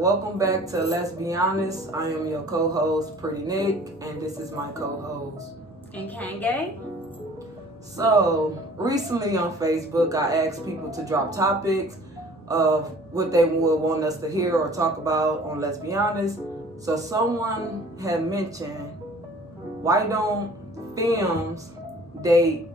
Welcome back to Let's Be Honest. I am your co-host, Pretty Nick, and this is my co-host, Nkenge. So, recently on Facebook, I asked people to drop topics of what they would want us to hear or talk about on Let's Be Honest. So, someone had mentioned, why don't femmes date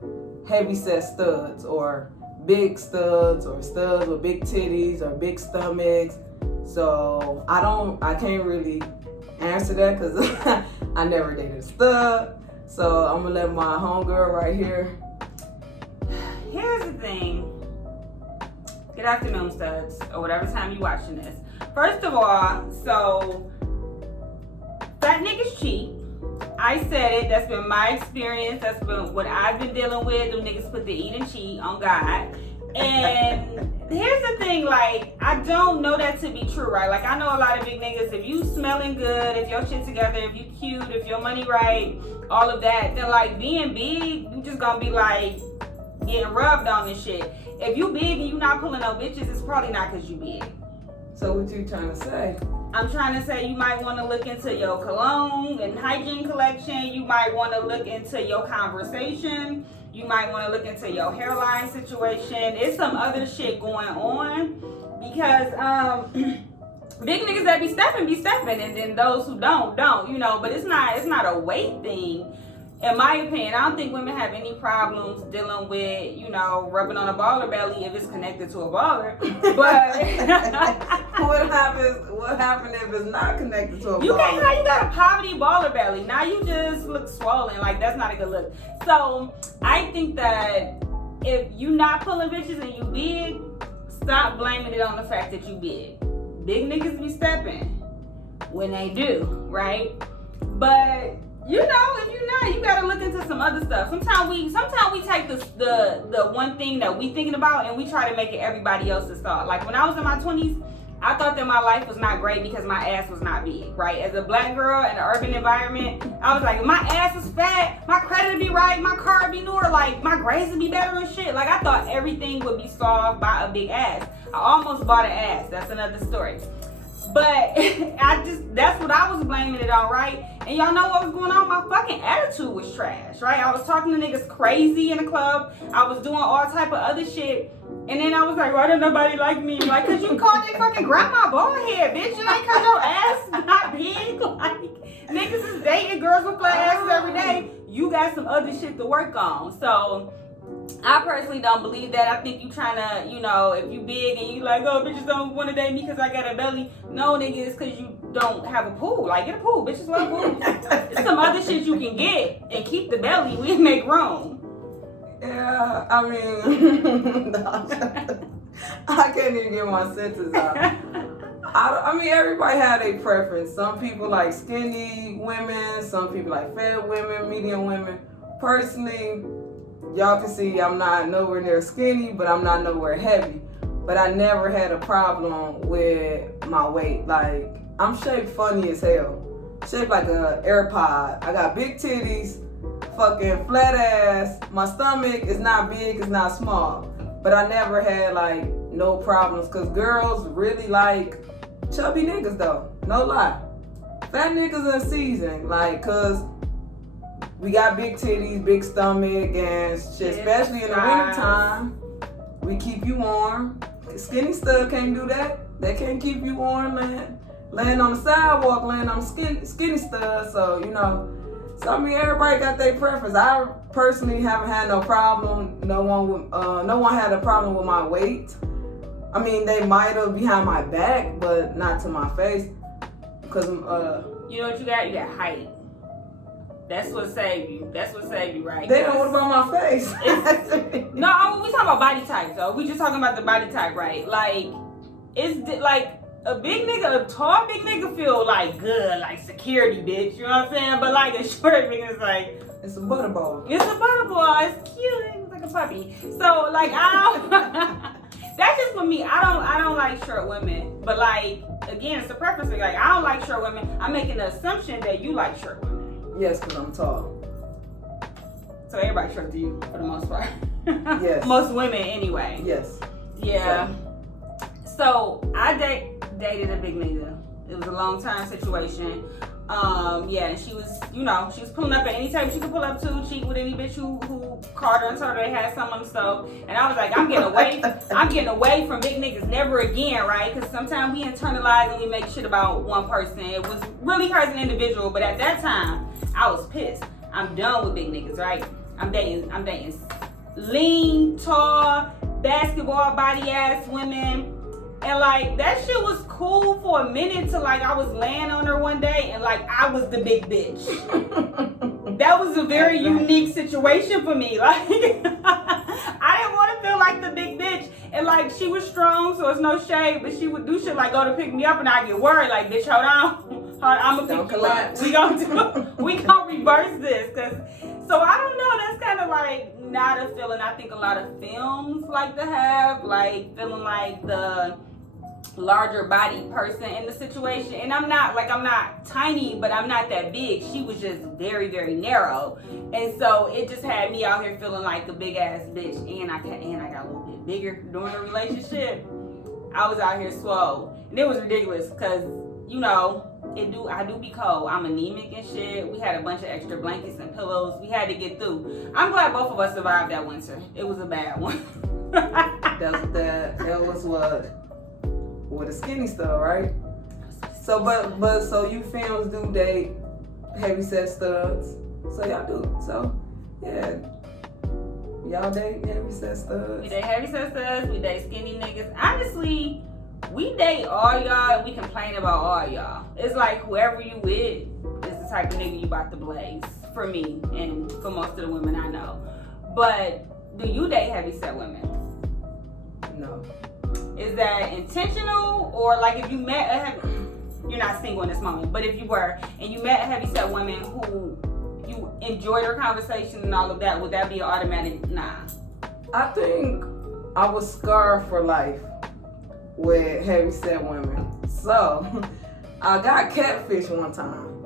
heavyset studs or big studs or studs with big titties or big stomachs? So I can't really answer that because I never dated a stud. So I'm gonna let my homegirl right here. Here's the thing. Good afternoon, studs, or whatever time you watching this. First of all, so fat niggas cheat. I said it. That's been my experience. That's been what I've been dealing with. Them niggas put the eat and cheat on God. And here's the thing, like, I don't know that to be true, right? Like, I know a lot of big niggas, if you smelling good, if your shit together, if you cute, if your money right, all of that, then, like, being big, you just gonna be, like, getting rubbed on and shit. If you big and you not pulling no bitches, it's probably not because you big. So what you trying to say? I'm trying to say you might want to look into your cologne and hygiene collection. You might want to look into your conversation. You might want to look into your hairline situation. It's some other shit going on because big niggas that be stepping, and then those who don't, you know. But it's not a weight thing. In my opinion, I don't think women have any problems dealing with, you know, rubbing on a baller belly if it's connected to a baller. But what happens if it's not connected to a baller? You can't say you got a poverty baller belly. Now you just look swollen. Like, that's not a good look. So I think that if you not pulling bitches and you big, stop blaming it on the fact that you big. Big niggas be stepping when they do, right? But you know, if you're not, you gotta look into some other stuff. Sometimes we take the one thing that we thinking about and we try to make it everybody else's thought. Like when I was in my 20s, I thought that my life was not great because my ass was not big, right? As a black girl in an urban environment, I was like, if my ass was fat, my credit would be right, my car would be newer, like my grades would be better and shit. Like I thought everything would be solved by a big ass. I almost bought an ass. That's another story. But that's what I was blaming it on, right? And y'all know what was going on? My fucking attitude was trash, right? I was talking to niggas crazy in the club. I was doing all type of other shit. And then I was like, why don't nobody like me? Like, cause you called their fucking grandma bald head, bitch. It ain't cause your ass not big. Like, niggas is dating girls with flat asses every day. You got some other shit to work on. So I personally don't believe that. I think you trying to, you know, if you big and you like, oh, bitches don't want to date me because I got a belly. No, nigga, it's because you don't have a pool. Like, get a pool. Bitches love pools. There's some other shit you can get and keep the belly. We make room. Yeah, I mean, I can't even get my sentences out. I mean, everybody had a preference. Some people like skinny women. Some people like fat women, medium women. Personally, y'all can see I'm not nowhere near skinny, but I'm not nowhere heavy. But I never had a problem with my weight. Like, I'm shaped funny as hell. Shaped like a AirPod. I got big titties, fucking flat ass. My stomach is not big, it's not small. But I never had, like, no problems. Because girls really like chubby niggas, though. No lie. Fat niggas in season. Like, because we got big titties, big stomach, and shit. Especially in the winter time, we keep you warm. Skinny stud can't do that. They can't keep you warm, man. Laying on the sidewalk, laying on the skinny stud. So, you know. So, I mean, everybody got their preference. I personally haven't had no problem. No one had a problem with my weight. I mean, they might have behind my back, but not to my face. Because, you know what you got? You got height. That's what saved you. Right? They know what about my face. No, we talking about body type, though. We just talking about the body type, right? Like, it's like a tall big nigga feel like good, like security, bitch. You know what I'm saying? But like a short nigga is like, it's a butterball. It's a butterball. It's cute. It's like a puppy. So like that's just for me. I don't like short women. But like again, it's a preference thing. Like I don't like short women. I'm making the assumption that you like short women. Yes, because I'm tall. So everybody's short to you for the most part. Yes. Most women anyway. Yes. Yeah. So I dated a big nigga. It was a long time situation. Yeah, she was, she was pulling up at any time she could pull up to, cheat with any bitch who called her and told her they had something on the stove. And I was like, I'm getting away from big niggas, never again, right? Because sometimes we internalize and we make shit about one person. It was really her as an individual, but at that time, I was pissed. I'm done with big niggas, right? I'm dating lean, tall, basketball body ass women. And like that shit was cool for a minute till like I was laying on her one day and like I was the big bitch. That was a very unique situation for me. Like I didn't want to feel like the big bitch. And like she was strong, so it's no shade, but she would do shit like go to pick me up and I get worried, like bitch, hold on. I'm gonna pick you up. We gonna reverse this. So I don't know, that's kind of like not a feeling I think a lot of films like to have, like feeling like the larger body person in the situation. And I'm not tiny, but I'm not that big. She was just very, very narrow. And so it just had me out here feeling like a big ass bitch. And I got a little bit bigger during the relationship. I was out here swole. And it was ridiculous because, I do be cold. I'm anemic and shit. We had a bunch of extra blankets and pillows. We had to get through. I'm glad both of us survived that winter. It was a bad one. that was what with a skinny stuff, right? So but so you films do date heavyset studs. So y'all do. So yeah. Y'all date heavyset studs. We date heavyset studs, we date skinny niggas. Honestly, we date all y'all and we complain about all y'all. It's like whoever you with is the type of nigga you about to blaze. For me and for most of the women I know. But do you date heavyset women? No. Is that intentional, or like if you met you're not single in this moment, but if you were and you met a heavyset woman who you enjoyed her conversation and all of that, would that be an automatic nah? I think I was scarred for life with heavyset women. So I got catfish one time.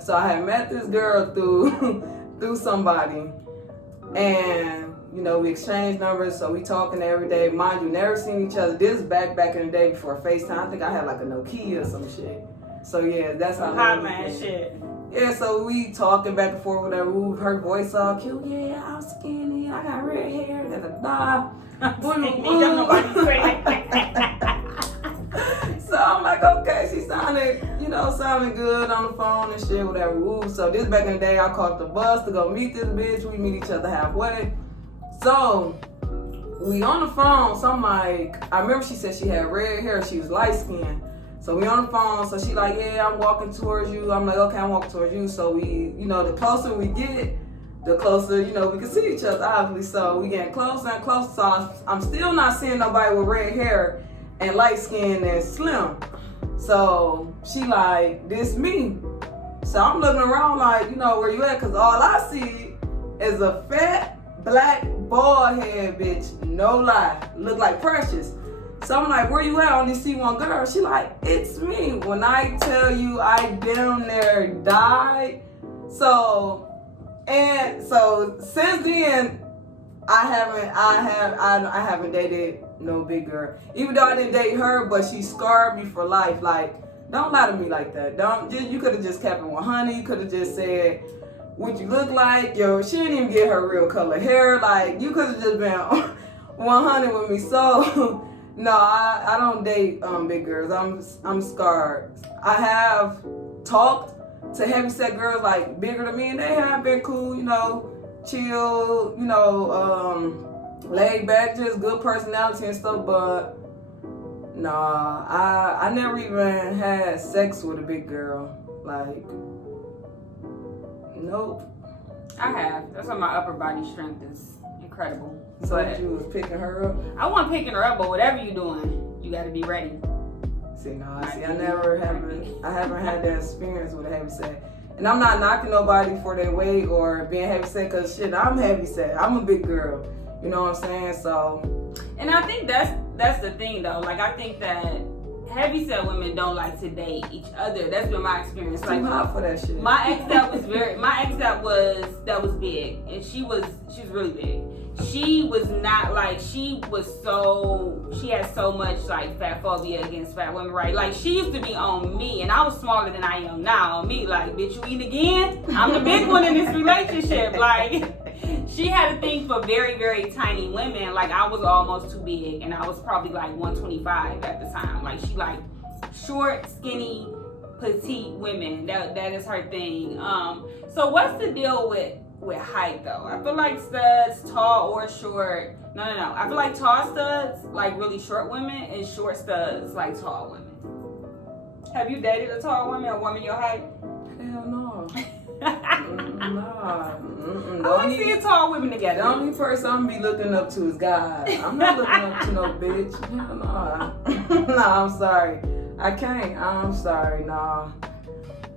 So I had met this girl through somebody, and we exchanged numbers, so we talking every day. Mind you, never seen each other. This is back in the day before FaceTime. I think I had like a Nokia or some shit. So yeah, that's how hotline shit. Yeah, so we talking back and forth, whatever. Ooh, her voice all cute. Yeah, I'm skinny. I got red hair. So I'm like, okay, she sounded good on the phone and shit, whatever. Ooh, so this back in the day, I caught the bus to go meet this bitch. We meet each other halfway. So we on the phone. So I'm like, I remember she said she had red hair. She was light skinned. So we on the phone. So she like, yeah, I'm walking towards you. I'm like, okay, I'm walking towards you. So we, the closer we get, the closer, we can see each other, obviously. So we getting closer and closer. So I'm still not seeing nobody with red hair and light skin and slim. So she like, this me. So I'm looking around like, where you at? Cause all I see is a fat, black, bald head bitch. No lie. Look like Precious. So I'm like, where you at? I only see one girl. She like, it's me. When I tell you I damn near died. So since then, I haven't dated no big girl. Even though I didn't date her, but she scarred me for life. Like, don't lie to me like that. You could have just kept it 100. You could have just said what you look like. She didn't even get her real color hair. Like, you could have just been 100 with me. So no, I don't date big girls. I'm scarred. I have talked to heavyset girls like bigger than me, and they have been cool, chill, laid back, just good personality and stuff. But nah, I never even had sex with a big girl. Like, nope. I have. That's why my upper body strength is incredible. So you was picking her up? I wasn't picking her up, but whatever you doing, you gotta be ready. See, no, I haven't had that experience with a heavyset. And I'm not knocking nobody for their weight or being heavyset, because shit, I'm heavyset. I'm a big girl. You know what I'm saying? So. And I think that's the thing though. Like, I think that heavyset women don't like to date each other. That's been my experience. Too hot for that shit. My ex that was big, and she was really big. She was not like, she had so much like fat phobia against fat women, right? Like, she used to be on me, and I was smaller than I am now. On me, like, bitch, you eat again? I'm the big one in this relationship. Like, she had a thing for very, very tiny women. Like, I was almost too big, and I was probably like 125 at the time. Like, she like short, skinny, petite women. That is her thing. So what's the deal with height though? I feel like studs, tall or short. No. I feel like tall studs like really short women, and short studs like tall women. Have you dated a tall woman, a woman your height? Hell no. Nah. I want to see a tall women together. The only person I'm gonna be looking up to is God. I'm not looking up to no bitch. Hell no. Nah, I'm sorry. I can't. I'm sorry. Nah.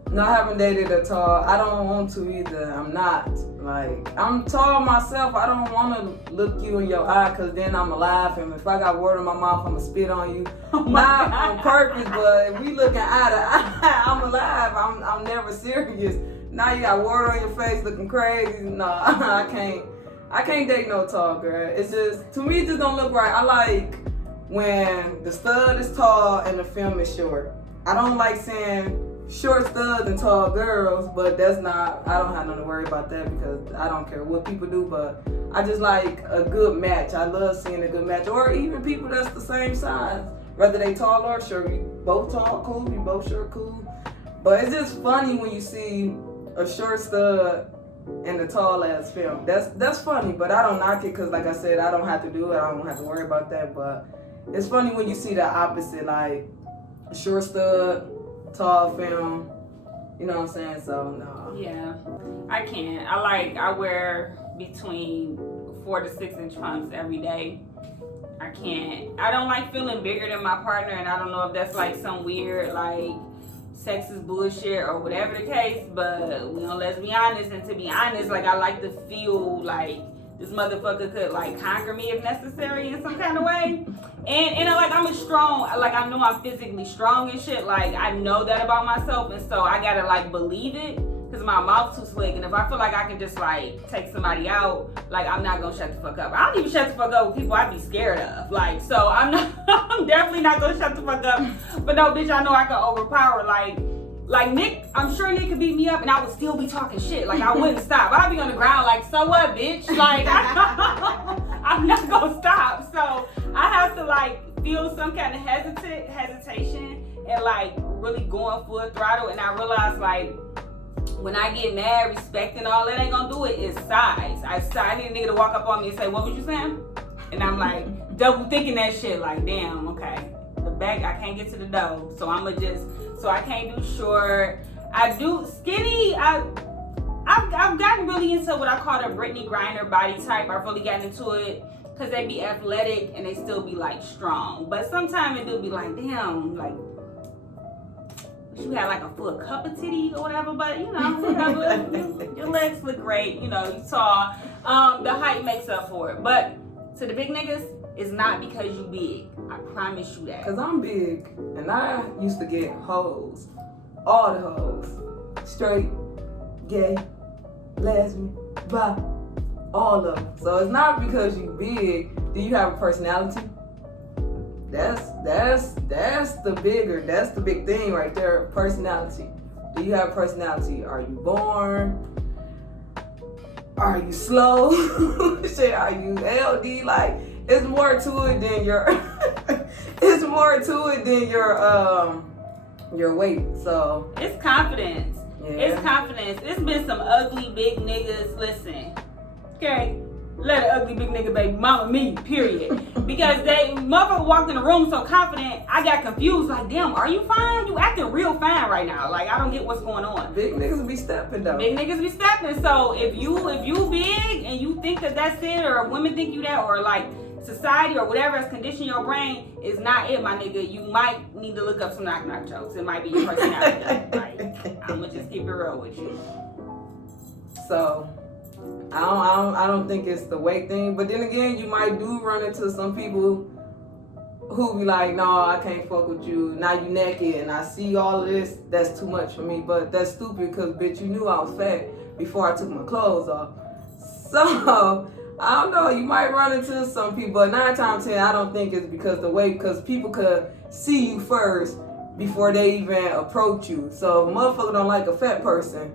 No, I haven't dated a tall. I don't want to either. I'm not. Like, I'm tall myself. I don't want to look you in your eye, because then I'm alive. And if I got word in my mouth, I'm going to spit on you. Not on purpose, but if we looking eye to eye, I'm alive. I'm never serious. Now you got word on your face looking crazy. No, I can't date no tall girl. It's just, to me, it just don't look right. I like when the stud is tall and the femme is short. I don't like seeing short studs and tall girls, but I don't have nothing to worry about that, because I don't care what people do, but I just like a good match. I love seeing a good match, or even people that's the same size, whether they tall or short. You both tall, cool. You both short, cool. But it's just funny when you see a short stud and a tall ass femme. That's funny, but I don't knock it, because like I said, I don't have to do it. I don't have to worry about that. But it's funny when you see the opposite, like a short stud, tall film, you know what I'm saying? So no. Yeah, I can't. I wear between 4 to 6 inch pumps every day. I can't. I don't like feeling bigger than my partner, and I don't know if that's like some weird like sexist bullshit or whatever the case, but let's be honest. And to be honest, like, I like to feel like this motherfucker could like conquer me if necessary in some kind of way. And like, I'm I know I'm physically strong and shit. Like, I know that about myself, and so I gotta like believe it, because my mouth's too slick. And if I feel like I can just like take somebody out, like, I'm not gonna shut the fuck up. I don't even shut the fuck up with people I be scared of. Like, so I'm definitely not gonna shut the fuck up. But no, bitch, I know I can overpower. Like Nick, I'm sure Nick could beat me up and I would still be talking shit. Like, I wouldn't stop. I'd be on the ground like, so what, bitch? Like, I'm not gonna stop. So I have to like feel some kind of hesitation and like really going full throttle. And I realize like, when I get mad, respect and all that ain't gonna do it. It's size. I need a nigga to walk up on me and say, what was you saying? And I'm like double thinking that shit, like, damn, okay. The back, I can't get to the dough. So so I can't do short. I do skinny. I've gotten really into what I call the Brittany Griner body type. I've really gotten into it because they be athletic and they still be like strong. But sometimes it do be like, damn, like, you had like a full cup of titty or whatever, but whatever. Your legs look great, you tall. The height makes up for it. But to the big niggas, it's not because you big. I promise you that. Because I'm big, and I used to get hoes. All the hoes. Straight, gay, lesbian, bi, all of them. So it's not because you big. Do you have a personality? That's the big thing right there. Personality. Do you have personality? Are you born? Are you slow? Shit, are you LD? Like, it's more to it than your weight. So it's confidence. Yeah. It's confidence. It's been some ugly big niggas. Listen, okay. Let an ugly big nigga baby mama me, period. Because they mother walked in the room so confident, I got confused. Like, damn, are you fine? You acting real fine right now. Like, I don't get what's going on. Big niggas be stepping though. Big niggas be stepping. So if you big and you think that that's it, or women think you that, or like society or whatever has conditioned your brain is not it, my nigga. You might need to look up some knock knock jokes. It might be your personality. Like, I'ma just keep it real with you. So I don't think it's the weight thing. But then again, you might do run into some people who be like, no, I can't fuck with you. Now you naked and I see all of this. That's too much for me. But that's stupid because, bitch, you knew I was fat before I took my clothes off. So, I don't know. You might run into some people. But 9 times 10, I don't think it's because the weight. Because people could see you first before they even approach you. So, if a motherfucker don't like a fat person,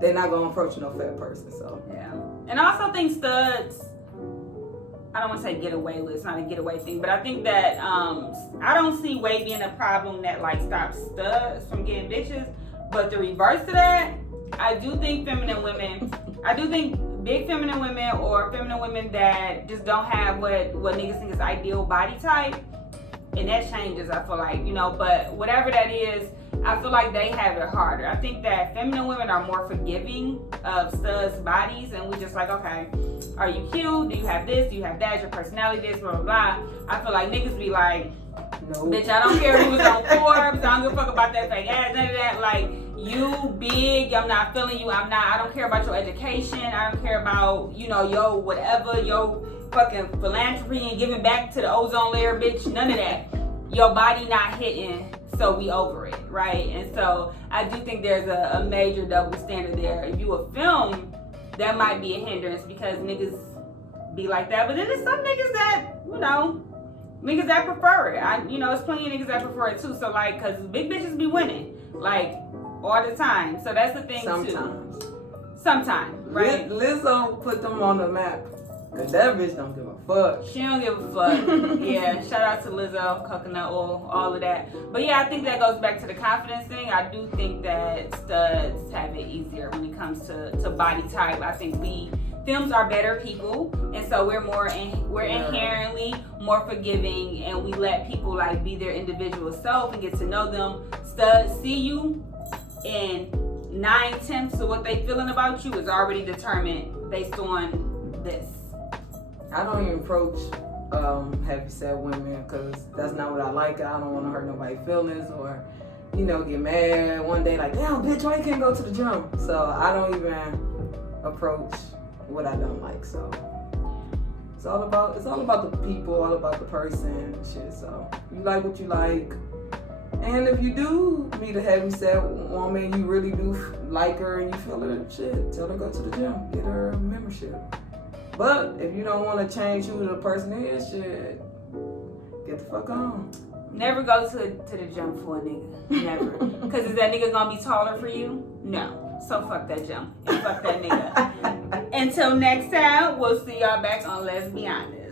they're not going to approach no fat person. So, yeah. And I also think studs, I don't want to say get away with, it's not a getaway thing, but I think that I don't see weight being a problem that like stops studs from getting bitches. But the reverse to that, I do think big feminine women or feminine women that just don't have what niggas think is ideal body type, and that changes, I feel like, you know, but whatever that is, I feel like they have it harder. I think that feminine women are more forgiving of studs' bodies, and we just like, okay, are you cute? Do you have this? Do you have that? Your personality this, blah, blah, blah. I feel like niggas be like, nope. Bitch, I don't care who's on Forbes. I don't give a fuck about that fake ass, none of that. Like, you big, I'm not feeling you. I don't care about your education. I don't care about, you know, your whatever, your fucking philanthropy and giving back to the ozone layer, bitch. None of that. Your body not hitting, so we over it, right? And so I do think there's a major double standard there. If you a film, that might be a hindrance because niggas be like that. But then there's some niggas that, you know, niggas that prefer it. You know, there's plenty of niggas that prefer it too. So like, cause big bitches be winning, like all the time. So that's the thing too. Sometimes, right? Lizzo put them on the map. Cause that bitch don't give a fuck. She don't give a fuck. Yeah, shout out to Lizzo, coconut oil, all of that. But yeah, I think that goes back to the confidence thing. I do think that studs have it easier when it comes to body type. I think Fems are better people, and so we're inherently more forgiving, and we let people like be their individual self and get to know them. Studs see you, and 9/10 of what they feeling about you is already determined based on this. I don't even approach heavyset women because that's not what I like. I don't want to hurt nobody's feelings or, you know, get mad one day like, damn, bitch, why you can't go to the gym? So I don't even approach what I don't like. So it's all about the people, all about the person and shit. So you like what you like. And if you do meet a heavyset woman, you really do like her and you feel her, shit, tell her to go to the gym, get her a membership. But if you don't want to change who the person is, shit, get the fuck on. Never go to the gym for a nigga. Never. Because is that nigga gonna be taller for you? No. So fuck that gym. And fuck that nigga. Until next time, we'll see y'all back on Let's Be Honest.